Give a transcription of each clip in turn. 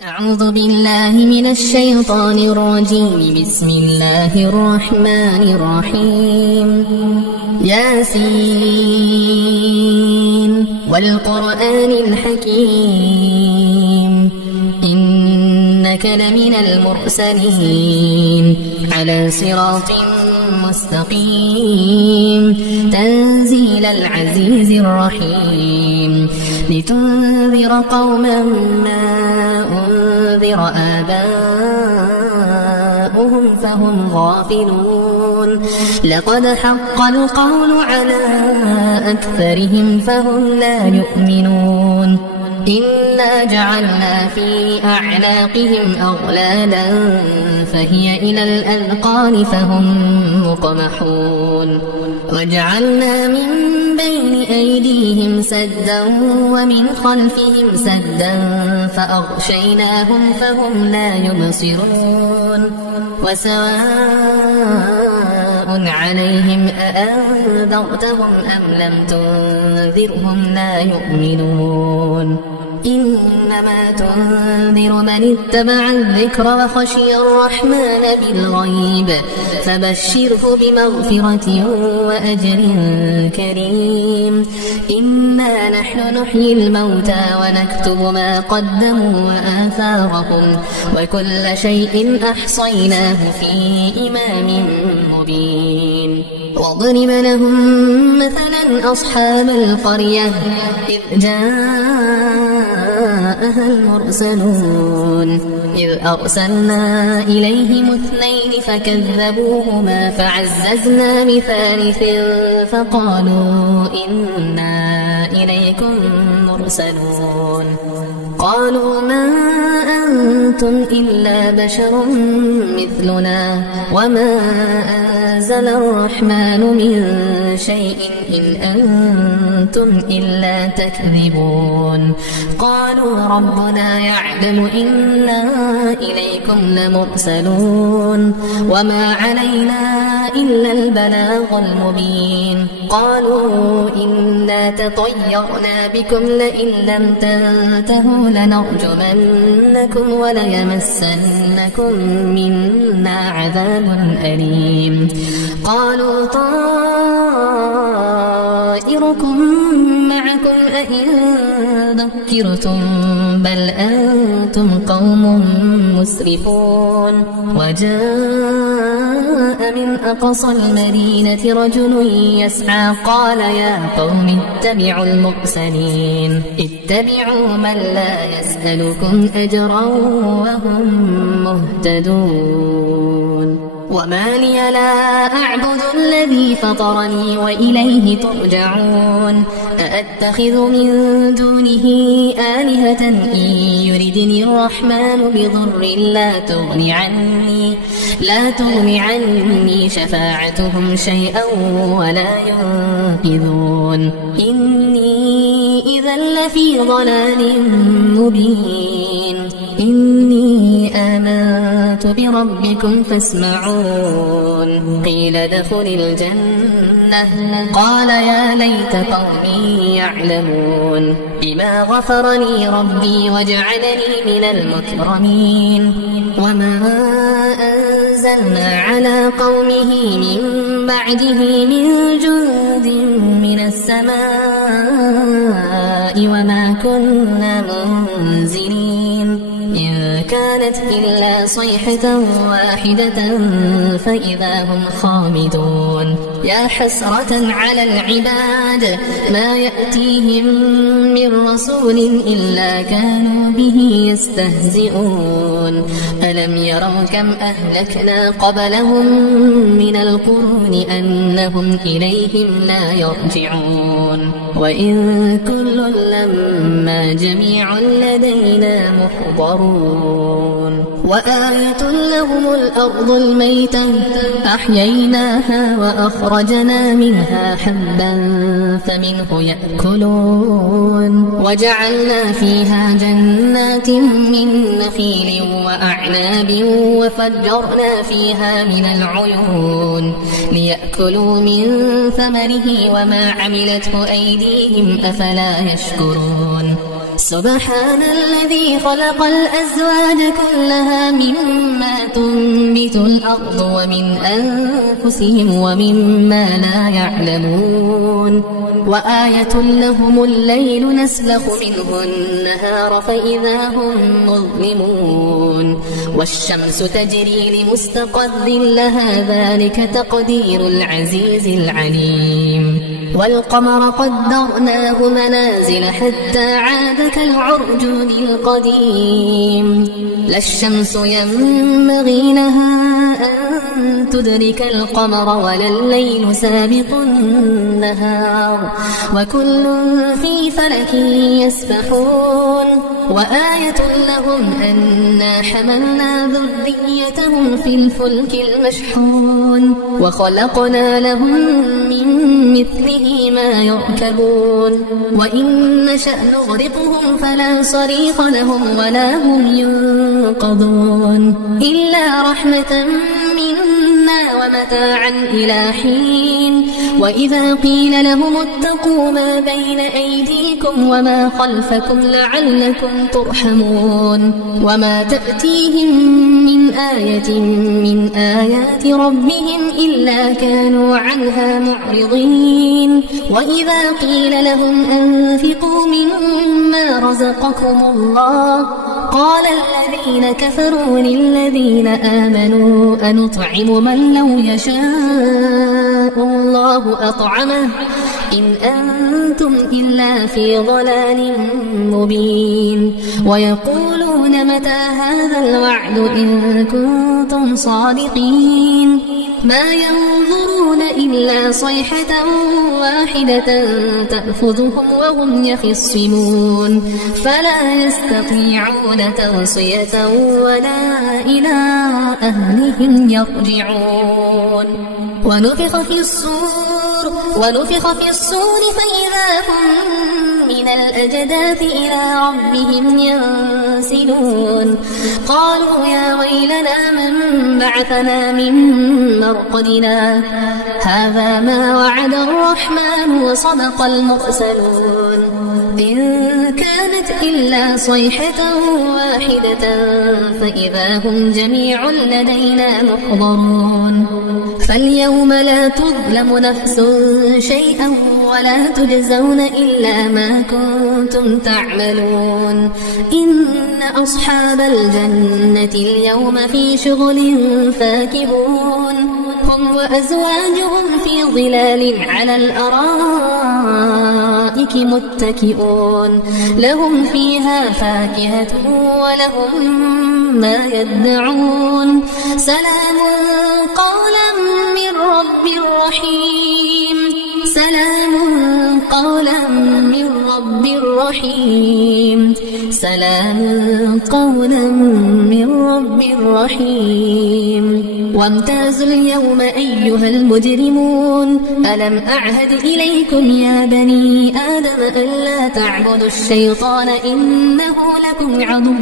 أعوذ بالله من الشيطان الرجيم. بسم الله الرحمن الرحيم. ياسين والقرآن الحكيم إنك لمن المرسلين على صراط مستقيم تنزيل العزيز الرحيم لتنذر قوما ما أنذر آباؤهم فهم غافلون لقد حق القول على أكثرهم فهم لا يؤمنون إنا جعلنا في أعناقهم أغلالا فهي إلى الأذقان فهم مقمحون وجعلنا من بين أيديهم سدا ومن خلفهم سدا فأغشيناهم فهم لا يبصرون وسواء عليهم أأنذرتهم أم لم تنذرهم لا يؤمنون إنما تنذر من اتبع الذكر وخشي الرحمن بالغيب فبشره بمغفرة وأجر كريم. إنا نحن نحيي الموتى ونكتب ما قدموا وآثارهم وكل شيء أحصيناه في إمام مبين. واضرب لهم مثلا أصحاب القرية إذ جاءها المرسلون إذ أرسلنا إليهم اثنين فكذبوهما فعززنا بثالث فقالوا إنا إليكم مرسلون قالوا ما أنتم إلا بشر مثلنا وما أنزل الرحمن من شيء إن أنتم إلا تكذبون قالوا ربنا يعلم إنا إليكم لمرسلون وما علينا إلا البلاغ المبين قالوا إنا تطيرنا بكم لئن لم تنتهوا لنرجمنكم وليمسنكم منا عذاب أليم قالوا طائركم معكم أئن ذكرتم بل أنتم قوم مسرفون وجاء من أقصى المدينة رجل يسعى قال يا قوم اتبعوا المرسلين اتبعوا من لا يسألكم أجرا وهم مهتدون وما لي لا أعبد الذي فطرني وإليه ترجعون أأتخذ من دونه آلهة إن يردني الرحمن بضر لا تغني عني شفاعتهم شيئا ولا ينقذون إني إذا لفي ضلال مبين إني آمنت بربكم فاسمعون قيل ادخل الجنة قال يا ليت قومي يعلمون بما غفر لي ربي وجعلني من المكرمين وما أنزلنا على قومه من بعده من جند من السماء وما كنا منزلين إن كانت إلا صيحة واحدة فإذا هم خامدون يا حسرة على العباد ما يأتيهم من رسول إلا كانوا به يستهزئون ألم يروا كم أهلكنا قبلهم من القرون أنهم إليهم لا يرجعون وإن كل لما جميع لدينا محضرون وآية لهم الأرض الميتة أحييناها وأخرجنا منها حبا فمنه يأكلون وجعلنا فيها جنات من نخيل وأعناب وفجرنا فيها من العيون ليأكلوا من ثمره وما عملته أيديهم أفلا يشكرون سبحان الذي خلق الأزواج كلها مما تنبت الأرض ومن أنفسهم ومما لا يعلمون وآية لهم الليل نسلخ منه النهار فإذا هم مظلمون والشمس تجري لمستقر لها ذلك تقدير العزيز العليم والقمر قدرناه منازل حتى عاد كالعرجون القديم لا الشمس ينبغي لها أن تدرك القمر ولا الليل سابق النهار وكل في فلك يسبحون وآية لهم أنا حملنا ذريتهم في الفلك المشحون وخلقنا لهم من مثله ما يركبون وإن نشأ نغرقهم فلا صريخ لهم ولا هم ينقذون إلا رحمة منا ومتاعا إلى حين وإذا قيل لهم اتقوا ما بين أيديكم وما خلفكم لعلكم ترحمون وما تأتيهم من آية من آيات ربهم إلا كانوا عنها معرضين وإذا قيل لهم أنفقوا مما رزقكم الله قال الذين كفروا للذين آمنوا أنطعم من لو يشاء الله أطعمه إن أنتم إلا في ضلال مبين ويقولون متى هذا الوعد إن كنتم صادقين ما ينظرون إلا صيحة واحدة تأخذهم وهم يخصمون فلا يستطيعون توصية ولا إلى أهلهم يرجعون ونفخ في الصور فإذا هم من الأجداث إلى ربهم ينسلون قالوا يا ويلنا من بعثنا من مرقدنا هذا ما وعد الرحمن وصدق المرسلون إن كانت إلا صيحة واحدة فإذا هم جميع لدينا محضرون فاليوم لا تظلم نفس شيئا ولا تجزون إلا ما كنتم تعملون إن أصحاب الجنة اليوم في شغل فاكهون هم وأزواجهم في ظلال على الأرائك متكئون لهم فيها فاكهة ولهم ما يدعون سلام قولا من رب رحيم سلام قولا من رب رحيم سلام قولا من رب رحيم وامتازوا اليوم أيها المجرمون ألم أعهد إليكم يا بني آدم ألا تعبدوا الشيطان إنه لكم عدو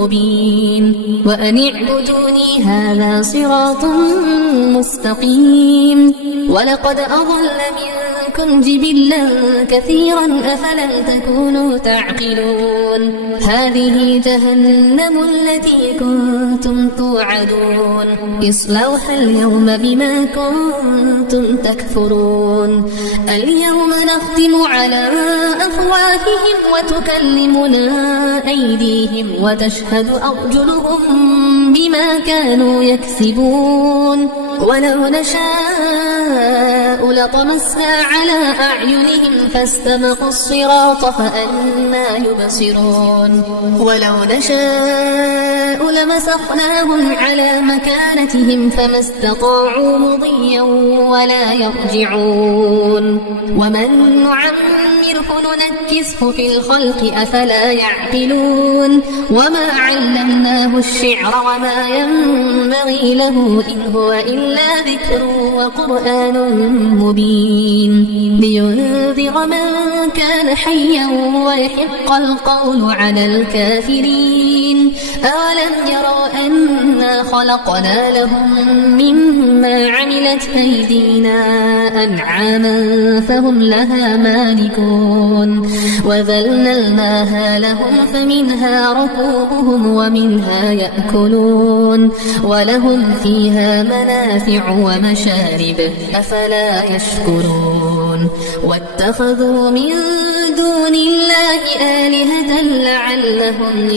مبين وأن اعبدوني هذا صراط مستقيم ولقد أضل منكم جبلا كثيرا أفلم تكونوا تعقلون هذه جهنم التي كنتم توعدون اصلوها اليوم بما كنتم تكفرون اليوم نختم على أفواههم وتكلمنا أيديهم وتشهد أرجلهم بما كانوا يكسبون ولو نشاء لطمسنا على أعينهم فاستبقوا الصراط فأنى يبصرون ولو نشاء لمسخناهم على مكانتهم فما استطاعوا مضيا ولا يرجعون ومن نعمره ننكسه في الخلق أفلا يعقلون وما علمناه الشعر وما ينبغي له إن هو إلا ذكر وقرآن مبين لينذر من كان حيا ويحق القول على الكافرين أولم يروا أنا خلقنا لهم مما عملت أيدينا أنعاما فهم لها مالكون يعلمون وذللناها لهم فمنها ركوبهم ومنها يأكلون ولهم فيها منافع ومشارب أفلا يشكرون واتخذوا من دون الله آلهة لعلهم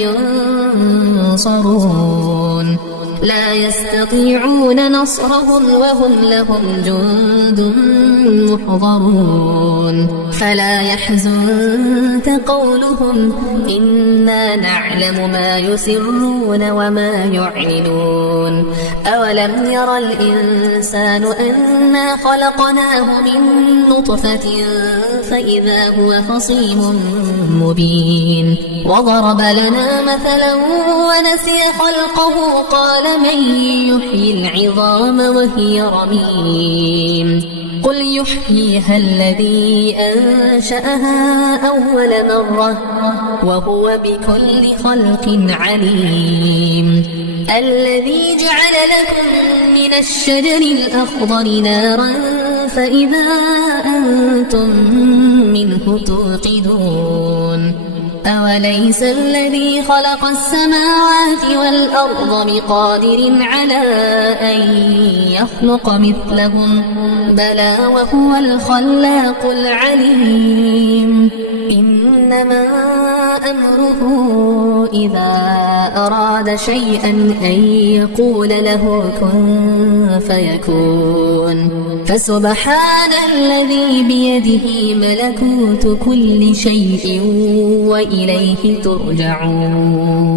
ينصرون لا يستطيعون نصرهم وهم لهم جند محضرون فلا يحزنك قولهم إنا نعلم ما يسرون وما يعلنون أولم ير الإنسان أنا خلقناه من نطفة فإذا هو خصيم مبين وضرب لنا مثلا ونسي خلقه قال من يحيي العظام وهي رميم قل يحييها الذي أنشأها أول مرة وهو بكل خلق عليم الذي جعل لكم من الشجر الأخضر نارا فإذا أنتم منه توقدون أوليس الذي خلق السماوات والأرض بقادر على أن يخلق مثلهم بلى وهو الخلاق العليم إنما أمره إذا أراد شيئا أن يقول له كن فيكون فسبحان الذي بيده ملكوت كل شيء وإليه ترجعون